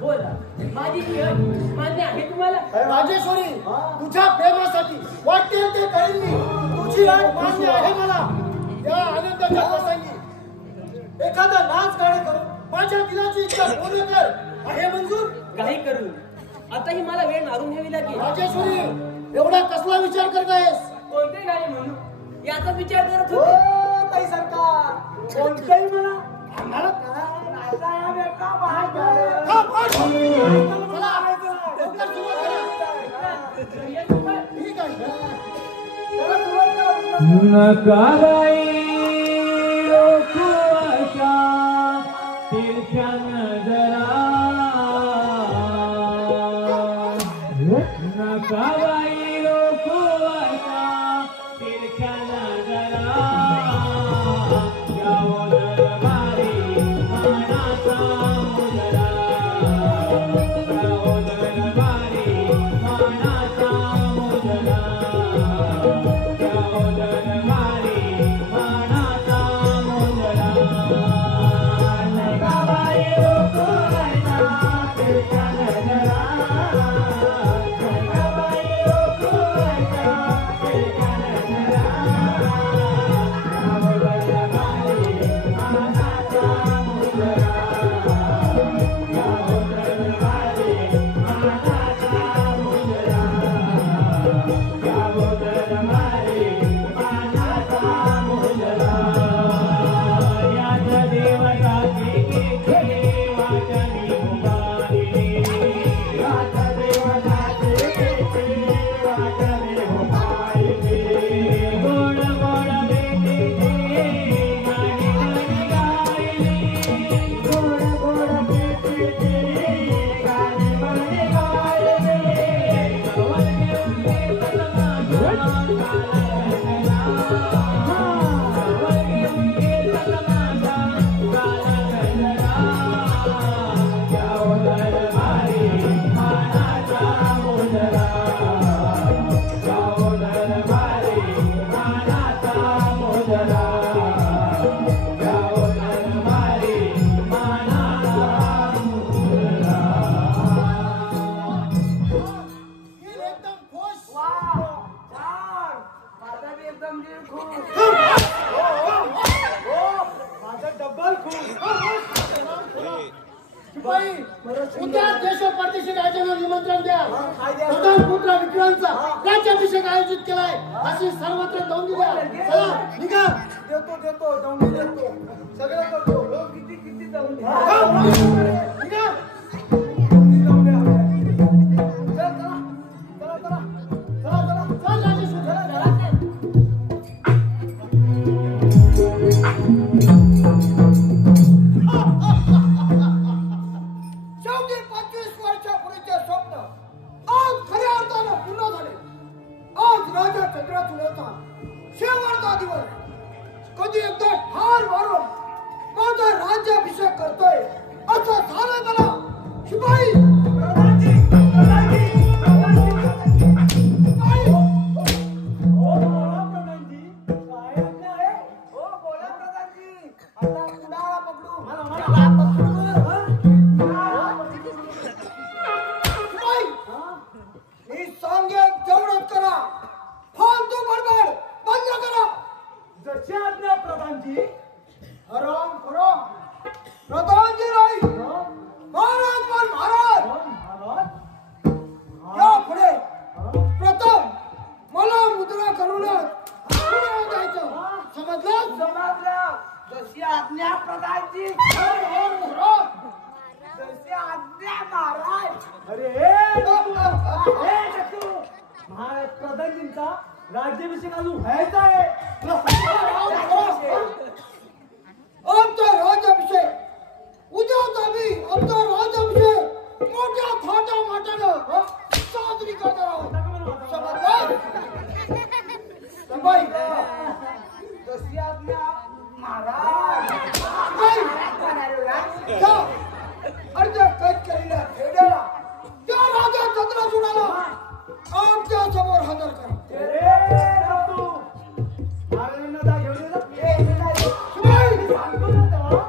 बोला माझी ही अट मान्य आहे तुम्हाला? राजेश्वरी, तुझ्या प्रेमासाठी वाटेल ते करीन मी. तुझी अट मान्य आहे मला. या आनंदाच्या प्रसंगी एखादा नाच गाणे करून माझ्या दिलाची इच्छा पूर्ण कर. आहे मंजूर? काही करू. आता ही मला वेळ मारून घ्यावी लागेल. राजेश्वरी, एवढा कसला विचार करतायस? कोणते गाणे म्हणू याचा विचार करत हो होते. ताई सरकार, कोणत्याही म्हणा. आम्हाला चला, चला, लवकर सुरुवात करा. ठीक आहे. चला, सुरुवात करा. नकाराई रोखू अशा तिरछ्या नजरा, नकाराई रोखू अशा तिरछ्या नजरा, यावो दरबारी मनाचा मुजरा, यावो दरबारी मनाचा मुजरा, यावो दरबारी मनाचा मुजरा, नकाराई रोखू अशा तिरछ्या नजरा, नकाराई रोखू अशा तिरछ्या नजरा, यावो दरबारी मनाचा मुजरा, यावो दरबारी मनाचा मुजरा, यावो दरबारी मनाचा मुजरा, याच्या देवताची केली वाटणी उभारी, याच्या देवताची केली वाटणी उभारी, गोड गोड भेटीची गाणी गाणी गायली, गोड गोड भेटीची गाणी गाणी गायली, गवत घेऊन गेला माझा काला गजरा, गवत घेऊन गेला माझा काला गजरा, यावो दरबारी मनाचा मुजरा, यावो दरबारी मनाचा मुजरा, यावो दरबारी मनाचा मुजरा. ही एकदम खुश. वाह, छान. माझा बी एकदम जीव खूप. माझा डबल खून. शिपाई, उद्या देशोपरदेशी राजांना निमंत्रण द्या. प्रधान पुत्र विक्रांतचा राज्याभिषेक आयोजित केलाय अशी सर्वत्र नोंद द्या. चला निघा. देतो दौंडी देतो, सगळं करतो. हो, किती दौंडी. निघा. दौंडी हव्या. चला, चला. चल राजेश्वरी. शेवटी 25 वर्षापूर्वीचे स्वप्न आज खऱ्या अर्थानं पूर्ण झाले. आज राजा चंद्राचूडाचा शेवटचा दिवस. कधी एकदा ठार मारून माझा राज्याभिषेक करतोय असं झालंय मला. शिपाई, मी सांगेन तेवढंच करा. फालतू बडबड बंद करा. जशी आज्ञा प्रधानजी. हराम करो. प्रधानजी राई, महाराज पण महाराज. या पुढे प्रथम मला मुद्रा करूनच पुढे जायचं. समजलं? समजलं. जशी आज्ञा प्रधानजी. जशी आज्ञा महाराज. अरे महाराज प्रधानजींचा राज्याभिषेक अजून व्हायचा आहे. आमचा राज्याभिषेक उद्याच आम्ही आमचा राज्याभिषेक मोठ्या थाटामाटानं साजरी करणार आहोत. समजलं? बाई, जशी आज्ञा महाराज. त्या अर्ध कैद केलेल्या खेड्याला त्या राजा चंद्राचूडाला आमच्या समोर हजर करा. महाराजांना घेऊन ये ना. शिवाई, सांगतो ना तेव्हा.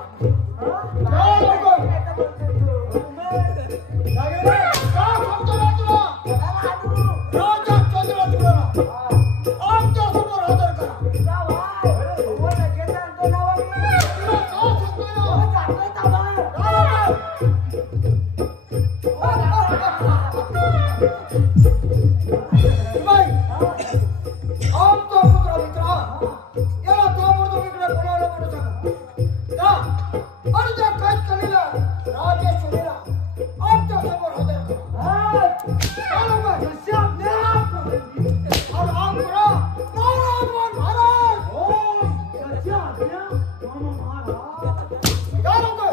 या लवकर.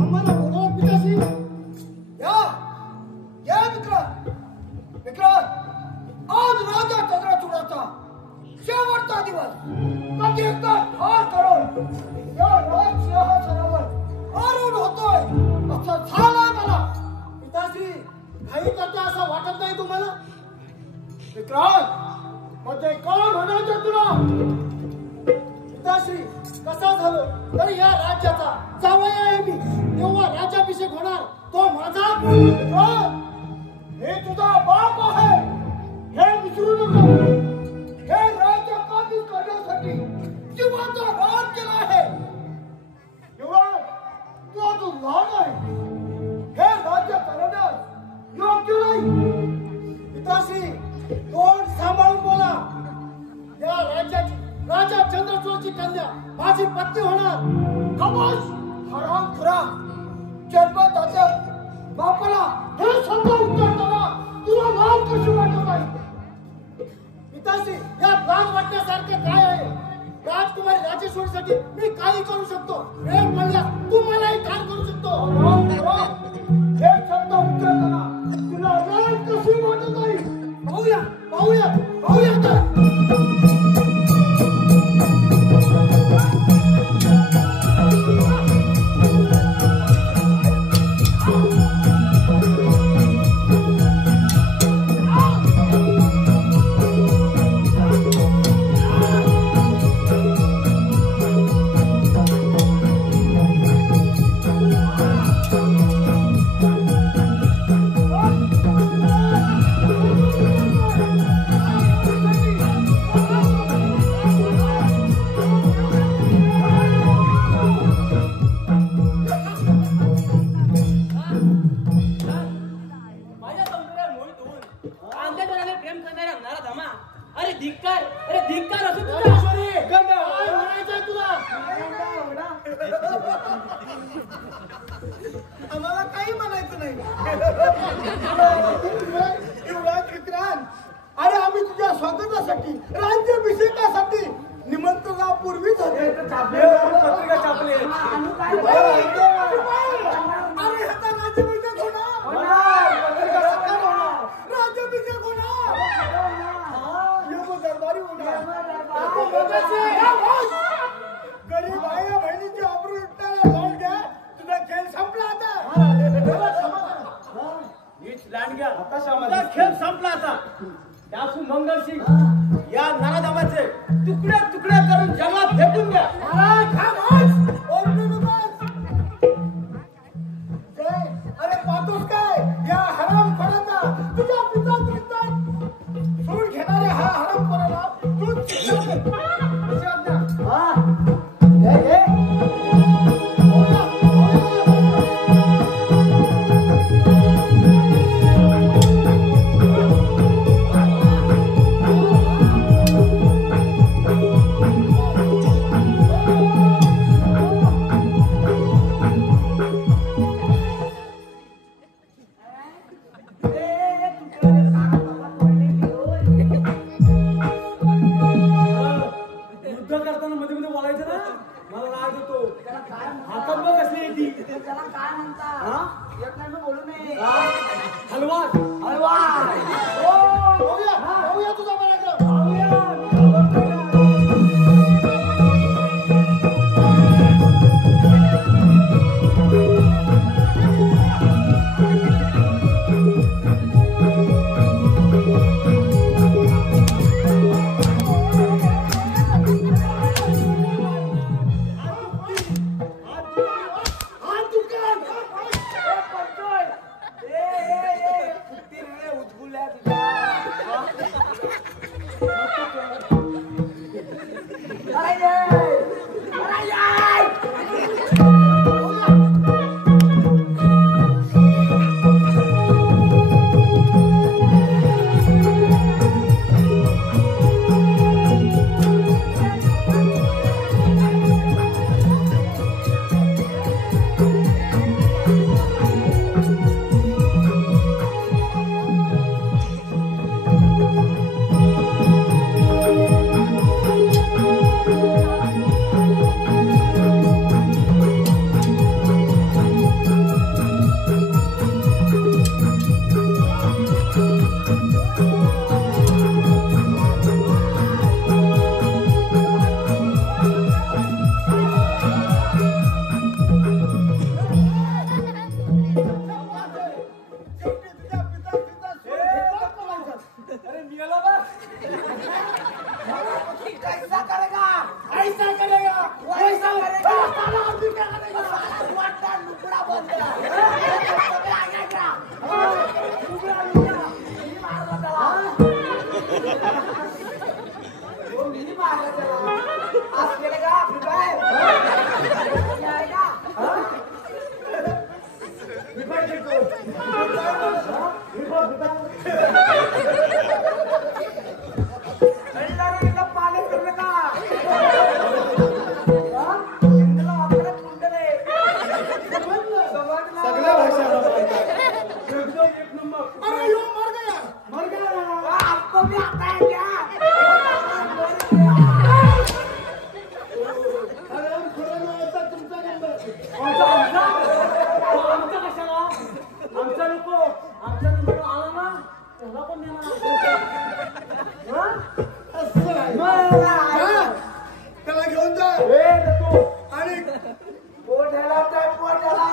आम्हाला बोलवा पिताश्री. या विक्रांत. आज राजा चंद्रचूडाचा शेवटचा दिवस. कधी एकदा ठार करून या राजसिंहासनावर आरूढ होतोय असं झालंय मला. पिताश्री काही करता असं वाटत नाही तुम्हाला? विक्रांत मध्ये कोण म्हणायचं तुला? पिताश्री कसा झालो तरी या राज्याचा जावई आहे मी. तेव्हा राज्याभिषेक होणार तो माझा. विक्रांत हे तुझा बाप आहे हे विसरू नको. हे राज्य काबीज करण्यासाठी जीवाचा राग केला आहे. युवराज तू अजून लहान आहे. हे राज्य चालवण्यास योग्य नाही. पिताश्री तोंड सांभाळून बोला. या राज्याची राजा चंद्रचूडची कन्या माझी पत्नी होणार. खामोश हरामखोरा. जन्मदात्या बापाला हे शब्द उच्चारताना तुला लाज कशी वाटत नाही? पिताश्री यात लाज वाटण्यासारखं काय आहे? राजकुमारी राजेश्वरीसाठी मी काही करू शकतो. वेळ पडल्यास तू मलाही ठार करू शकतो. हे शब्द उच्चारताना तुला लाज कशी वाटत नाही? पाहूया पाहूया पाहूया तर. आम्हाला काही म्हणायचं नाही. युवराज विक्रांत अरे आम्ही तुझ्या स्वागतासाठी राज्याभिषेकासाठी निमंत्रणापूर्वीच होते. पत्रिका छापले. अरे ह्याचा राज्याभिषेक होणार. राज्याभिषेक होणार. दरबारी होणार. गरीब आई बहिणीची आबरू लुटणारा लॉन घ्या. तुझा खेळ संपला आता. तुझा खेळ संपला आता. त्यासू मंगलसिंग या नराधमाचे तुकडे तुकडे करून जंगलात फेकून द्या. अरे पाहतोस काय या हरामखोराचा? तुझ्या पिता सूड घेणाऱ्या हा हरामखोराला तू कैसा करेगा ऐसा करेगा वैसा करेगा साला अभी क्या करेगा वाटा लुकड़ा बंद सगळ्या भाषा एकदम एक नंबर अरे यो मर गया आपको भी आता है क्या अरे हम खरं नाही आता तुमचा नंबर आमचा कशाला आमचा नको आमचा नंबर आला ना त्याला पण देणार असं नाही त्याला घेऊन जा आणि पोटाला काय पोटाला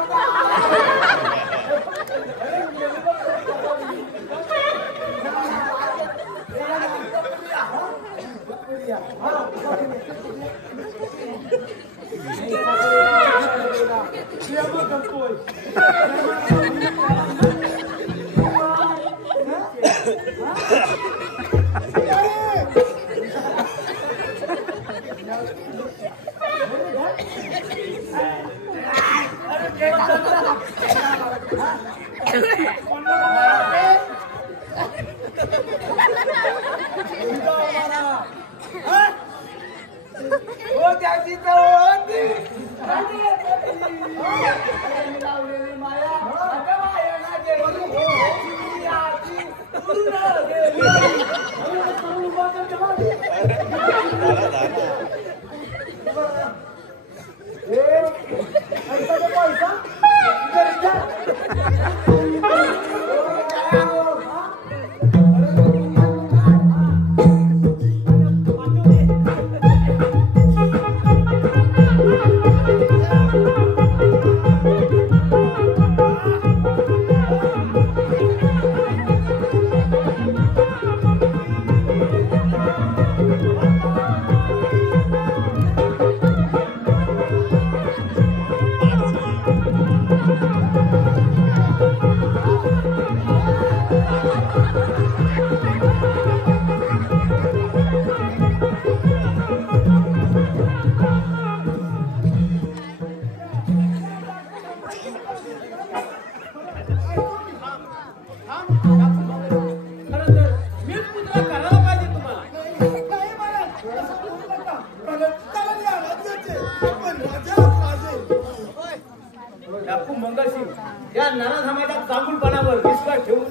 हो त्याची होती लावलेली माया आता माया गेली आजी पूर्ण गेली या नराधमाच्या चांगुलपणावर विश्वास ठेवून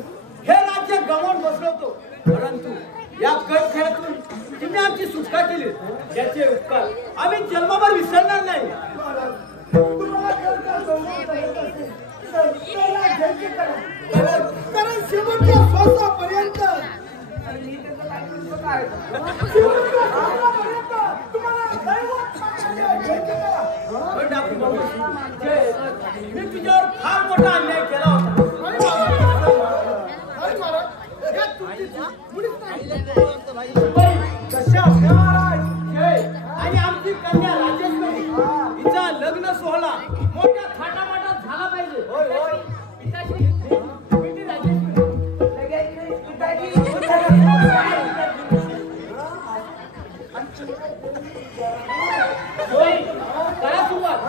हे राज्य गमावून बसलो होतो परंतु या कट खेळातून तुम्ही आमची सुटका केली याचे उपकार आम्ही जन्मावर विसरणार नाही कारण शेवटच्या श्वासापर्यंत मी तुझ्यावर फार मोठा अन्याय केला होता आणि आमची कन्या राजेश्वरी हिचा लग्न सोहळा मोठ्या थाटामाटात झाला पाहिजे होय होय करा सुरुवात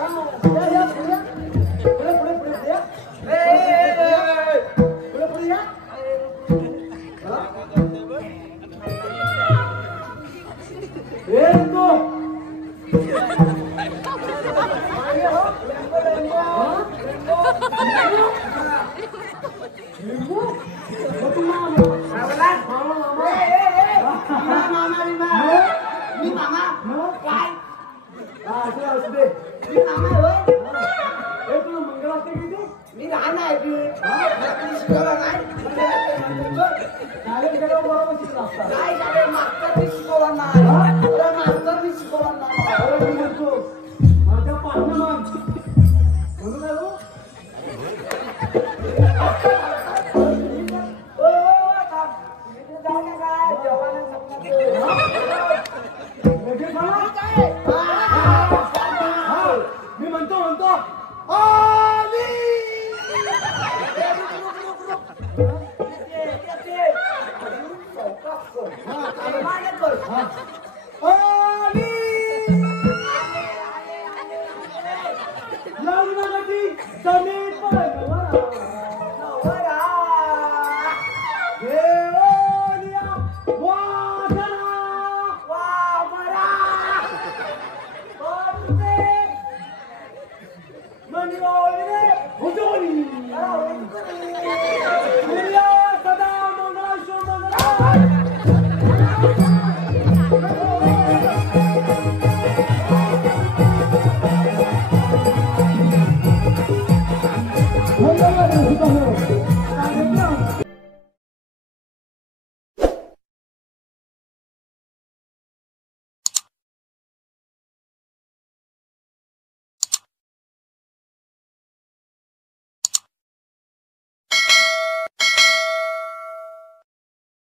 मागे कर